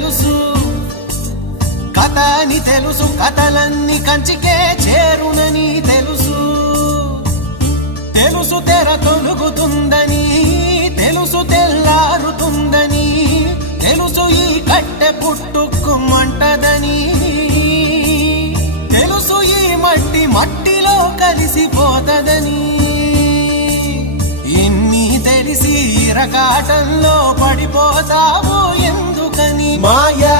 తెలుసు, కథ అని తెలుసు, కథలన్నీ కంచికే చేరునని తెలుసు. తెలుసు తెర తొలుగుతుందని, తెలుసు తెల్లారుతుందని, తెలుసు ఈ కట్టె పుట్టుకుమంటదని, తెలుసు ఈ మట్టి మట్టిలో కలిసిపోతదని. ఇన్ని తెలిసి ఇరకాటంలో పడిపోతావు ఎందుకని? మాయా